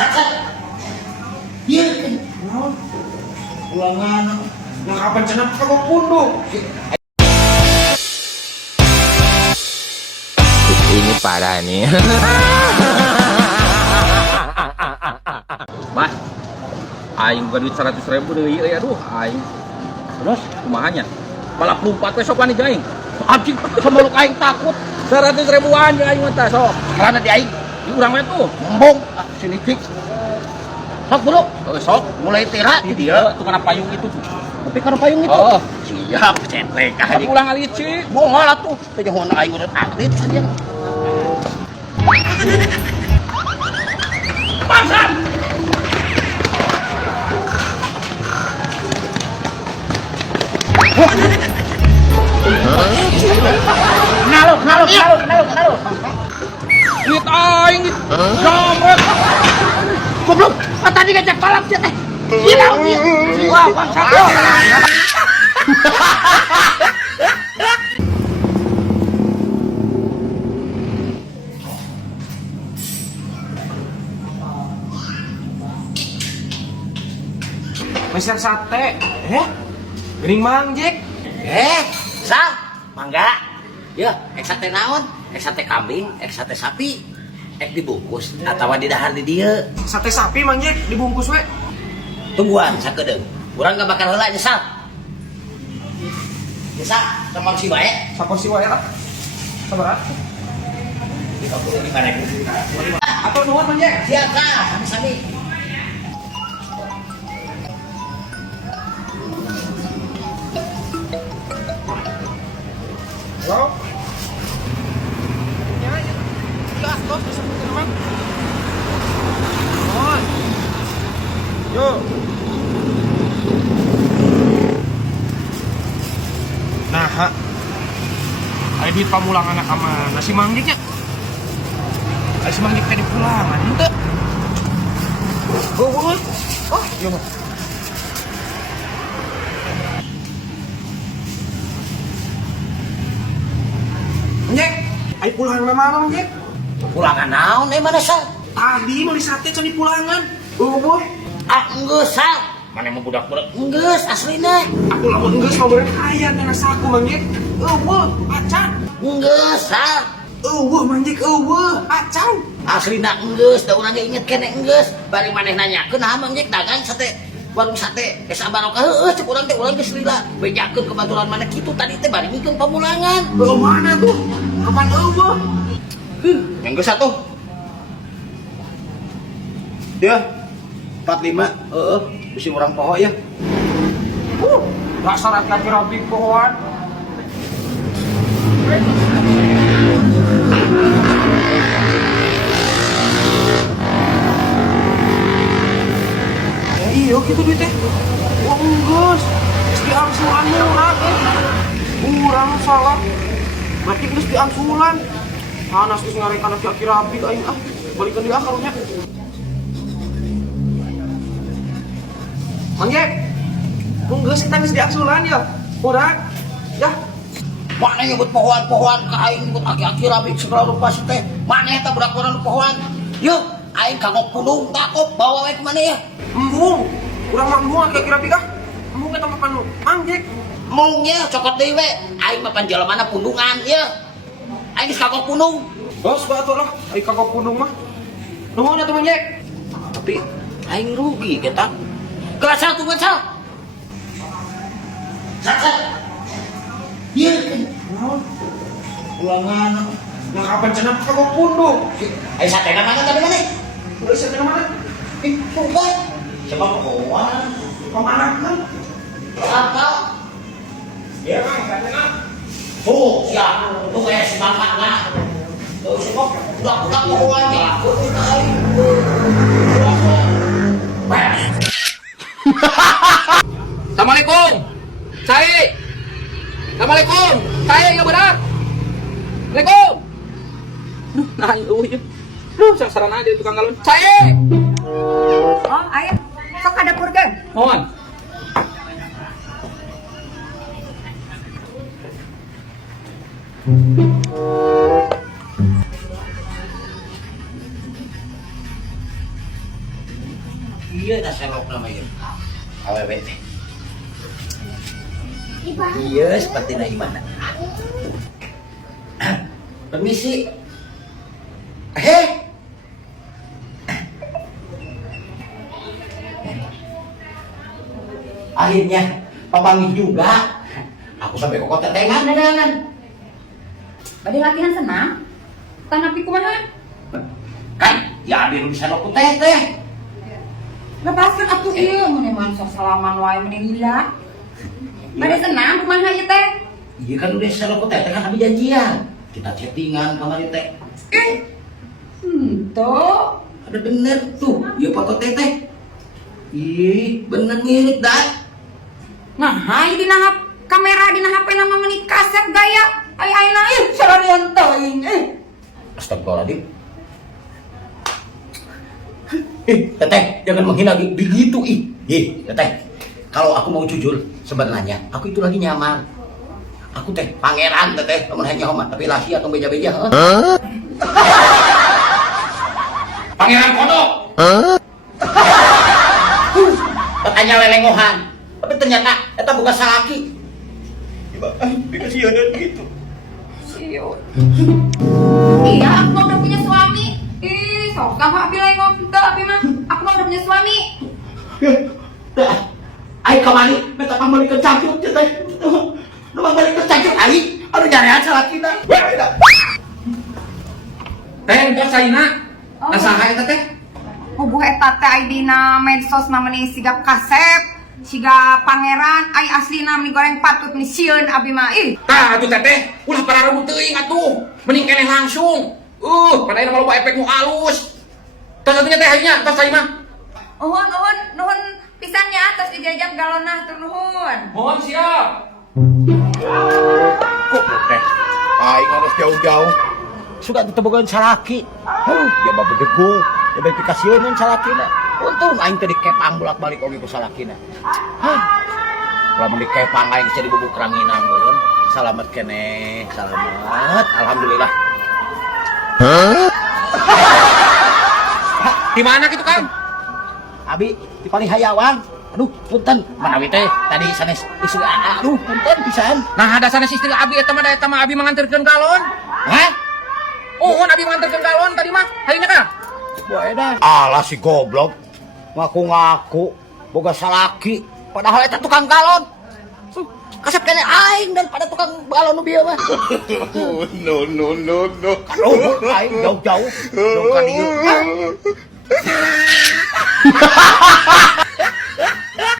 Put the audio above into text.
Cacat. Iya kan. Ulangan. Yang kapan cenah kagok punduk. Ini parah nih. Mas, aing bukan duit 100.000 deh, aduh, aing. Terus, kumahanya? Malah 4 besok nih aing. Anjing, sama lu aing takut. 100.000-an ya aing mah sok. Karena di aing, di urang mah tuh, ngomong, sini cik. Sok bro, sok mulai tera di dia tukang payung itu tuh. Tapi karena payung itu. Oh, siap, cetek aja. Pulang kali cik. Bohong lah tuh. Teh jangan aing udah atlet aja. Bangsat! Nalo. Duit aing jambret. Goblok, tadi ngajak balap dia teh. Hilang dia. Wah, bangsat. Meser sate. Gering mangjek. Sal, mangga. Ya, ek sate naon? Ek sate kambing, ek sate sapi. Ek dibungkus atawa didahar di dieu. Sate sapi mangjek dibungkus we. Tungguan sakedeung. Urang gak bakal heula nya, Sal. Ya, Sal, sama si wae. Saporsi wae lah. Sabar. Di mana itu? Atau nuhun mangjek. Siap, Sal. Sami-sami. Halo. Yo. Nah, ada duit pamulangan anak mana si manggik ya? Ada si manggik tadi pulangan, ente. Gue. Oh, iya mah. Manjek, ayo pulangan mana manjek? Pulangan naon mana, Sal? Tadi beli sate cani pulangan. Boh. Enggeus, Sal. Mana mau budak-budak? Enggeus, aslina. Aku lamun geus mau beren aya dana saku manjek. Eueuh, acan. Enggeus, Sal. Eueuh manjek, acan. Aslina enggeus, da urang inget kene enggeus. Bari maneh nanyakeun naha manjek dagang sate. Warung sate geus barokah heueuh cek urang teh urang geus lila. Bejakeun ke baturan mana kitu tadi teh bari mikeun pamulangan. Belum mana tuh? Kapan eueuh? Yang geus atuh. Dia 45. Bisi urang poho ya. Dasar laki-laki rapi pohoan. Iya gitu duitnya. Wah enggeus. Geus diangsulan murah. Urang salah. Berarti geus diangsulan. Hanas geus ngarekan laki-laki rapi aing ah. Balikeun dia karunya. Mangjek. Enggeus kita geus diangsulan ya. Urang. Ya. Mana nyebut pohoan-pohoan ka aing nyebut aki-aki rapi segala rupa teh. Mana eta budak urang pohoan? Yuk, aing kagok pudung takop bawa we ka mana ya? Embung. Urang mah embung laki-laki rapi kah? Embung eta mah panu. Mangjek. Mungnya cokot deui we. Aing mah panjalemana pundungan ya. Aing geus kagok pundung. Bos batu lah. Aing kagok pundung mah. Nuhun atuh mangjek. Tapi aing rugi kita. Kerasa tuh Sal. Cacat. Iya kan. Ulangan. Yang kapan cenah kagok pundung. Ayo sate ka mana tadi mana? Udah siapa yang mana? Coba. Coba pohoan. Kemana kan? Apa? Iya bang, katanya. Tuh, siap. Tuh kayak si bangka na. Tuh, sebab budak-budak pohoan ya. Assalamualaikum. Cai. Assalamualaikum. Cai ya benar. Assalamualaikum. Nah, itu ya. Sasaran aja tukang galon. Cai. Oh, ayo. Sok ada purgen. Mohon. Iya, dah selok namanya. Awewe teh. Iya, seperti na Imana. Permisi. Akhirnya papangi juga. Aku sampai ke kota tengan dagangan. Bade latihan senam. Tanapi kumaha? Kan, ya ada bisa aku teh. Lepaskan atuh ieu mun emang sok salaman wae mending hilang. Bade senam kumaha ieu teh? Iya kan udah bisa aku teh kan kami janjian. Kita chattingan kamari teh. Tuh. Ada bener tuh, iya foto teteh. Ih, bener mirip dah. Nah, hai dina kamera dina HP nama meuni kaset gaya. Ai aina ih salarian teuing. Astagfirullahaladzim. Teteh, jangan menghina begitu teteh. Kalau aku mau jujur, sebenarnya aku itu lagi nyaman. Aku teh pangeran teteh, namun hanya homat tapi lasi atau beja-beja. Pangeran kodok. Katanya lelengohan. Tapi ternyata eta bukan salaki. Dikasihanan gitu. Iya, aku mah udah punya suami. Ih, sok sama abi lengok teu abi mah. Aku mah udah punya suami. Ai kamari beta pambali ke cacut teh. Nu pambali ke cacut ai, anu nyarean salakina. Teh, entar saina. Nasaha eta teh? Puguh eta teh ai dina medsos namanya siga kasep, siga pangeran, ai aslina mie goreng patut ni sieun abi mah. Ih, Tah, atuh teteh, ulah para rebut teuing atuh. Mending keneh langsung. Pada ini malu efek nu halus. Tos atunya teh hanya, tos saima. nuhun pisan ya atas dijajak galonah tur nuhun. Mohon siap. Kok teh? Ai harus jauh-jauh. Suka ditemukan salaki. Ya babu degu, ya bae pikasieun salakina. Untung aing teh dikepang bolak-balik oge ku salakina. Lamun dikepang aing bisa dibubuk ranginang meureun. Salamet keneh, salamet. Alhamdulillah. Di mana gitu, Kang? Abi di paling hayawang. Aduh, punten. Manawi teh tadi sanes istri aduh, punten pisan. Nah, ada sanes istri Abi eta mah Abi manganterkeun galon. Hah? Abi manganterkeun galon tadi mah. Hayeunya Kang. Boe dah. Alah si goblok. Ngaku-ngaku boga salaki, padahal eta tukang galon. Kasep kene aing daripada tukang galon nu bieu mah. No. Aduh, aing jauh-jauh. Jauh ka dieu.